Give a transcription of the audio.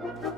thank you